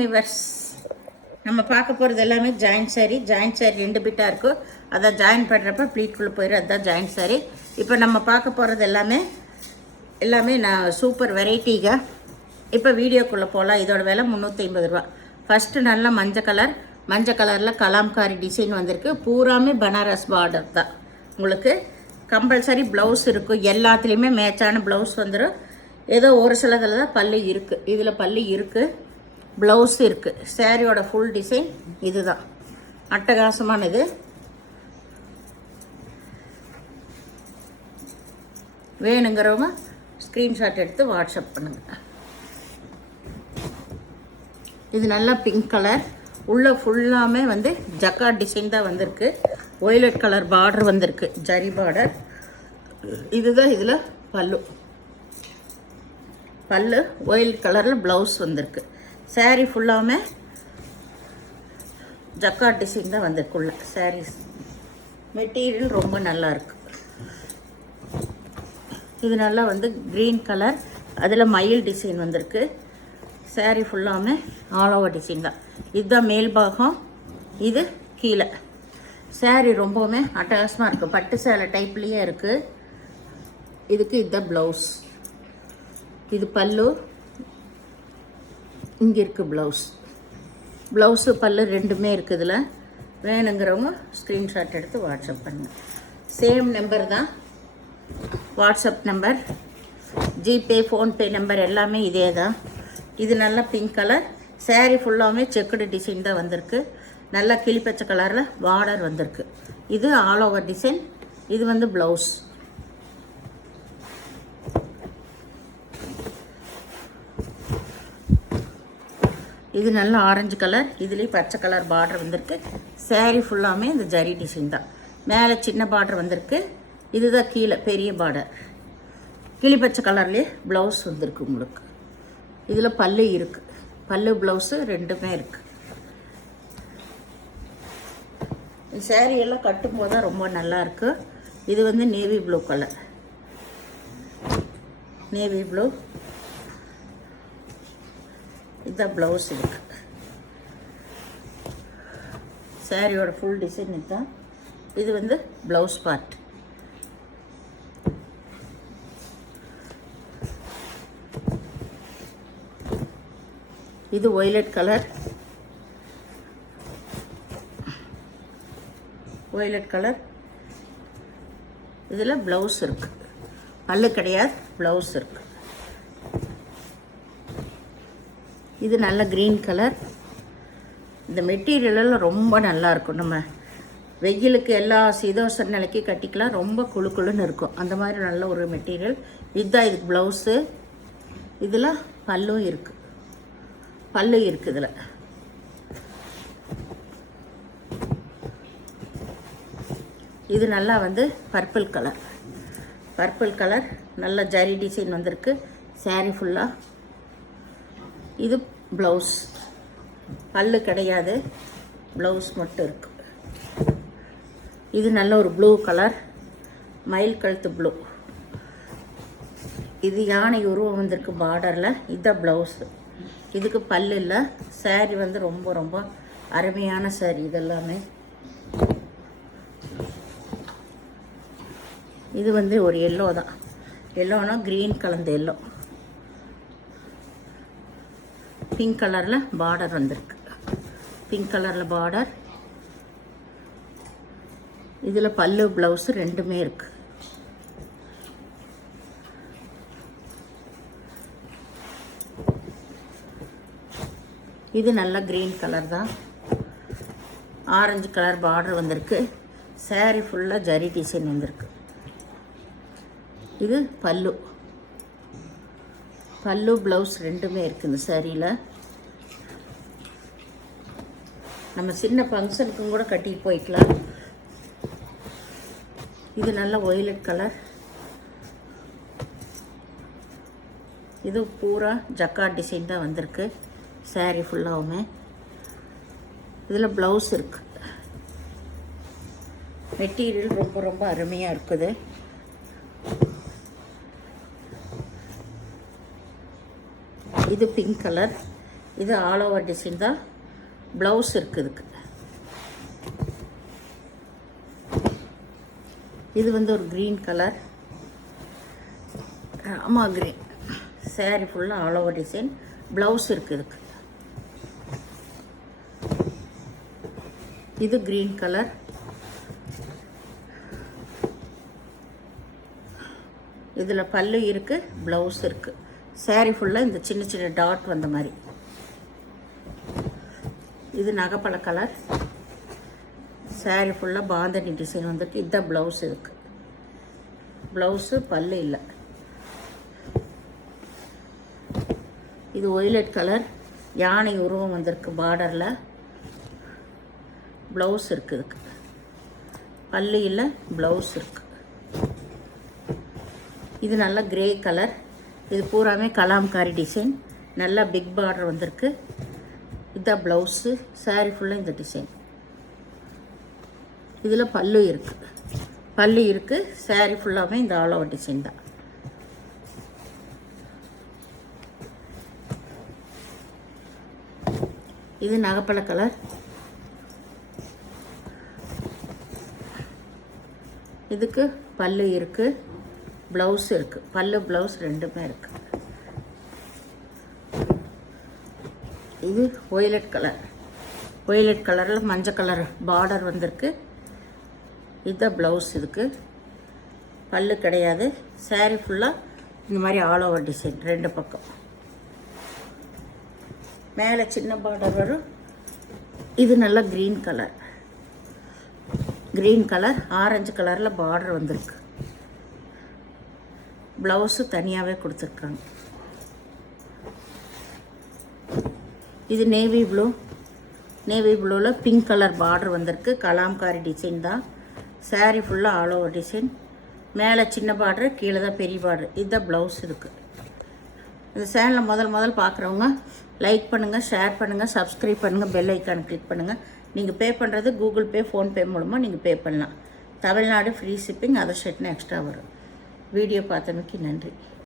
Viewers, நம்ம பார்க்க போகிறது எல்லாமே ஜாயிண்ட் சாரி. ஜாயிண்ட் சாரி 2 பிட்டாக இருக்கும். அதை ஜாயின் பண்ணுறப்ப ப்ளீட்குள்ளே போயிடும். அதுதான் ஜாயிண்ட் சாரி. இப்போ நம்ம பார்க்க போகிறது எல்லாமே நான் சூப்பர் வெரைட்டிங்க. இப்போ வீடியோக்குள்ளே போகலாம். இதோட விலை 350 ரூபா. ஃபஸ்ட்டு நல்லா மஞ்சள் கலரில் கலாம்காரி டிசைன் வந்திருக்கு. பூராமே பனாரஸ் பார்டர் தான். உங்களுக்கு கம்பல்சரி ப்ளவுஸ் இருக்கும். எல்லாத்துலேயுமே மேட்சான ப்ளவுஸ் வந்துடும். ஏதோ ஒரு சிலதில் தான் பல்லு இருக்குது. இதில் பல்லு இருக்குது, ப்ளவுஸ் இருக்குது. சாரியோட ஃபுல் டிசைன் இதுதான். அட்டகாசமானது. வேணுங்கிறவங்க ஸ்க்ரீன்ஷாட் எடுத்து வாட்ஸ்அப் பண்ணுங்கள். இது நல்லா பிங்க் கலர். உள்ளே ஃபுல்லாமே வந்து ஜக்கார்ட் டிசைன் தான் வந்திருக்கு. ஒய்லட் கலர் பார்டர் வந்திருக்கு, ஜரி பார்டர். இதுதான் இதில் பல்லு ஒயிலட் கலரில் ப்ளவுஸ் வந்திருக்கு. சாரீ ஃபுல்லாமே ஜக்கார்ட் டிசைன் தான் வந்திருக்குள்ள. சாரீஸ் மெட்டீரியல் ரொம்ப நல்லாயிருக்கு. இது நல்லா வந்து க்ரீன் கலர், அதில் மயில் டிசைன் வந்திருக்கு. சாரீ ஃபுல்லாமே ஆல் ஓவர் டிசைன் தான். இதுதான் மேல் பாகம், இது கீழே. சாரீ ரொம்பவுமே அட்டகாசமாக இருக்குது. பட்டு சேலை டைப்லேயே இருக்குது. இதுக்கு இதுதான் ப்ளவுஸ். இது பல்லு, இங்கே இருக்குது ப்ளவுஸு பல்லு ரெண்டுமே இருக்குது. இதில் வேணுங்கிறவங்க ஸ்க்ரீன்ஷாட் எடுத்து வாட்ஸ்அப் பண்ணுங்கள். சேம் நம்பர் தான் WhatsApp number. GPay, PhonePe number எல்லாமே இதே தான். இது நல்லா பிங்க் கலர். சாரீ ஃபுல்லாமே செக்குடு டிசைன் தான் வந்திருக்கு. நல்லா கிளிப்பச்சை கலரில் பார்டர் வந்திருக்கு. இது ஆல் ஓவர் டிசைன். இது வந்து ப்ளவுஸ். இது நல்ல ஆரஞ்சு கலர். இதுலேயும் பச்சை கலர் பார்டர் வந்திருக்கு. சாரீ ஃபுல்லாமே இந்த ஜரி டிசைன் தான். மேலே சின்ன பார்டர் வந்திருக்கு. இதுதான் கீழே பெரிய பார்டர். கிளிப்பச்சை கலர்லேயே ப்ளவுஸ் வந்திருக்கு உங்களுக்கு. இதில் பல்லு இருக்குது. பல்லு ப்ளவுஸு ரெண்டுமே இருக்குது. இந்த சாரீ எல்லாம் கட்டும்போது தான் ரொம்ப நல்லாயிருக்கு. இது வந்து navy blue colour. Navy blue. இதுதான் ப்ளவுஸ் இருக்குது. சாரியோட ஃபுல் டிசைன் இதுதான். இது வந்து ப்ளவுஸ் பார்ட். இது ஒய்லட் கலர். இதில் ப்ளவுஸ் இருக்குது. பல்லு கிடையாது, ப்ளவுஸ் இருக்குது. இது நல்ல க்ரீன் கலர். இந்த மெட்டீரியலெல்லாம் ரொம்ப நல்லாயிருக்கும். நம்ம வெயிலுக்கு எல்லா சீதோஷ நிலைக்கு கட்டிக்கலாம். ரொம்ப குழுன்னு இருக்கும். அந்த மாதிரி நல்ல ஒரு மெட்டீரியல். இதுதான் இதுக்கு ப்ளவுஸு. இதில் பல்லும் இருக்குது. இதில் இது நல்லா வந்து பர்பிள் கலர். நல்ல ஜரி டிசைன் வந்திருக்கு. சாரீ ஃபுல்லாக. இது ப்ளவுஸ். பல்லு கிடையாது, ப்ளவுஸ் மட்டும் இருக்குது. இது நல்ல ஒரு ப்ளூ கலர், மயில் கழுத்து ப்ளூ. இது யானை உருவம் வந்திருக்கு பார்டரில். இதுதான் ப்ளவுஸு. இதுக்கு பல்லு இல்லை. சாரீ வந்து ரொம்ப ரொம்ப அருமையான சாரீ. இதெல்லாமே இது வந்து ஒரு எல்லோ தான். எல்லோனா க்ரீன் கலந்த எல்லோ. பிங்க் கலரில் பார்டர் வந்திருக்கு. இதில் பல்லு ப்ளவுஸு ரெண்டுமே இருக்குது. இது நல்ல க்ரீன் கலர் தான். ஆரஞ்சு கலர் பார்டர் வந்திருக்கு. சாரீ ஃபுல்லாக ஜரி டிசைன் வந்திருக்கு. இது பல்லு ப்ளவுஸ் ரெண்டுமே இருக்குது இந்த சாரியில். நம்ம சின்ன ஃபங்க்ஷனுக்கும் கூட கட்டிட்டு போய்க்கலாம். இது நல்ல ஒய்லட் கலர். இது பூரா ஜக்கார்ட் டிசைன் தான் வந்திருக்கு. சாரீ ஃபுல்லாகவுமே. இதில் ப்ளவுஸ் இருக்குது. மெட்டீரியல் ரொம்ப ரொம்ப அருமையாக இருக்குது. இது பிங்க் கலர். இது ஆல் ஓவர் டிசைன் தான். ப்ளவுஸ் இருக்குது இதுக்கு. இது வந்து ஒரு green colour, Rama green. Sari ஃபுல்லாக ஆல் ஓவர் டிசைன். ப்ளவுஸ் இருக்குது இதுக்கு. இது க்ரீன் கலர். இதில் பல்லு இருக்குது, ப்ளவுஸ் இருக்குது. சாரீ ஃபுல்லாக இந்த சின்ன சின்ன டாட் வந்த மாதிரி. இது நகைப்பழ கலர். சாரீ ஃபுல்லாக பாந்தனி டிசைன் வந்துட்டு. இதுதான் ப்ளவுஸ் இருக்குது. ப்ளவுஸு பல்லு இல்லை. இது ஒய்லட் கலர், யானை உருவம் வந்திருக்கு பார்டரில். ப்ளவுஸ் இருக்குது இதுக்கு. பல்லு இல்லை, ப்ளவுஸ் இருக்குது. இது நல்ல கிரே கலர். இது பூராமே கலாம்காரி டிசைன். நல்லா பிக் பார்டர் வந்திருக்கு. இதுதான் ப்ளவுஸு. சாரீ ஃபுல்லாக இந்த டிசைன். இதில் பல்லு இருக்குது. பல்லு இருக்குது. சாரீ ஃபுல்லாகவே இந்த ஆல் ஓவர் டிசைன் தான். இது நகைப்பழ கலர். இதுக்கு பல்லு இருக்குது, ப்ளவுஸ் இருக்குது. பல்லு ப்ளவுஸ் ரெண்டுமே இருக்குது. இது ஒய்லட் கலர். ஒய்லட் கலரில் மஞ்சள் கலர் பார்டர் வந்திருக்கு. இதுதான் ப்ளவுஸ் இதுக்கு. பல்லு கிடையாது. சாரீ ஃபுல்லாக இந்த மாதிரி ஆல் ஓவர் டிசைன் ரெண்டு பக்கம். மேலே சின்ன பார்டர் வரும். இது நல்லா green colour. Green colour orange கலரில் பார்டர் வந்திருக்கு. ப்ளவுஸு தனியாகவே கொடுத்துருக்காங்க. இது நேவி ப்ளூ. நேவி ப்ளூவில் பிங்க் கலர் பார்டர் வந்திருக்கு. கலாம்காரி டிசைன் தான். சாரீ ஃபுல்லாக ஆல் ஓவர் டிசைன். மேலே சின்ன பார்டரு, கீழே தான் பெரிய பார்டர். இதுதான் ப்ளவுஸ் இருக்குது. இந்த சேனலை முதல் பார்க்குறவங்க லைக் பண்ணுங்கள், ஷேர் பண்ணுங்கள், சப்ஸ்கிரைப் பண்ணுங்கள், பெல் ஐக்கான் கிளிக் பண்ணுங்கள். நீங்கள் பே பண்ணுறது கூகுள் பே, ஃபோன்பே மூலமாக நீங்கள் பே பண்ணலாம். தமிழ்நாடு ஃப்ரீ ஷிப்பிங், அதர் ஷர்ட்னு எக்ஸ்ட்ரா வரும். வீடியோ பார்த்தமைக்கு நன்றி.